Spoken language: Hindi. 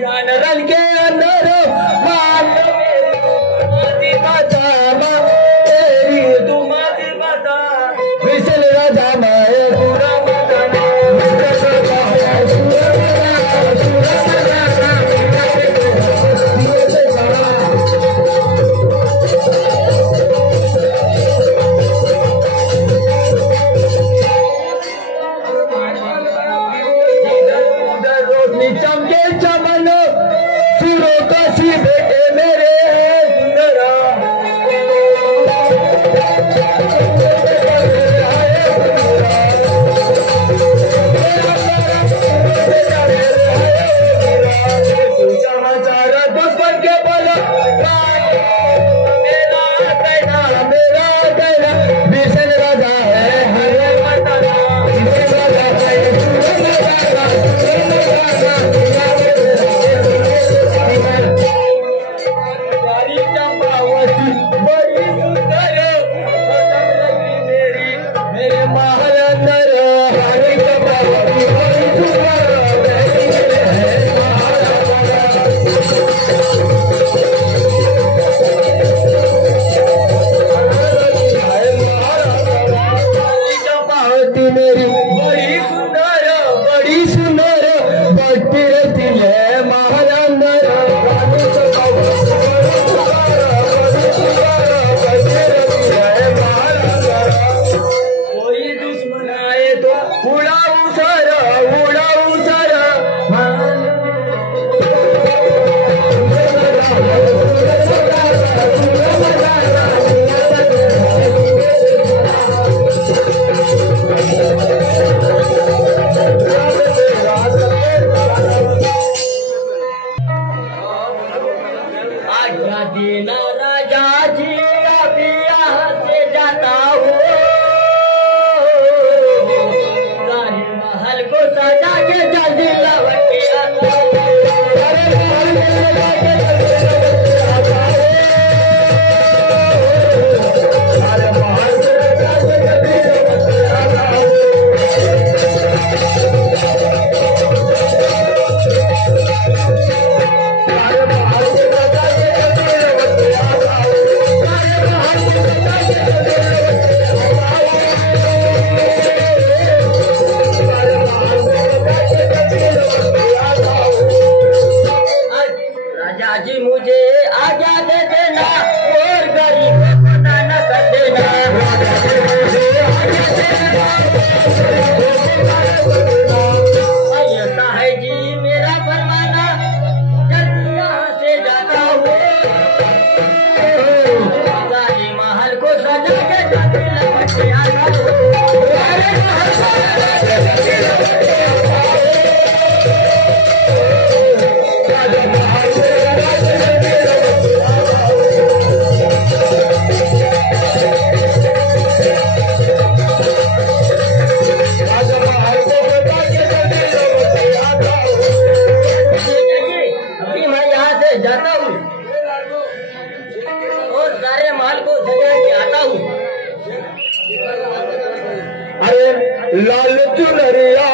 जान रन के अंदर मान मेरी बता तेरी तुम बता विशल राजा मैं पूरा बताना चमके चमन सुरों का सी बेटे मेरे सुंदरा समाचार दुश्मन के बोलो मेरा कहना भीषण राजा है हरे बताना चंपावती बड़ी सुंदर मेरे महल अंदर हरे चंपावती बड़ी सुंदर चंपावती मेरी बड़ी सुंदर बढ़ती रहती है महल अंदर कोई दुश्मन आए तो उड़ाऊ सर आज्ञा देना राजा जी अभी यहाँ से जाता हूँ सारे महल को सजा के जल्दी लौट के आता हूँ सारे महल को सजा के जल्दी लौट के आता हूँ सारे महल को सजा के जल्दी लौट के आता हूँ राजा जी मुझे आज्ञा दे देना और गरीब को पता न कर देना ऐसा है जी मेरा फरमाना जल्दी यहाँ से जाता हूँ सारे महल को सजा के जल्दी लौट के आता हूँ जाता हूँ और सारे माल को सजा के आता हूँ। अरे लाल चुनरिया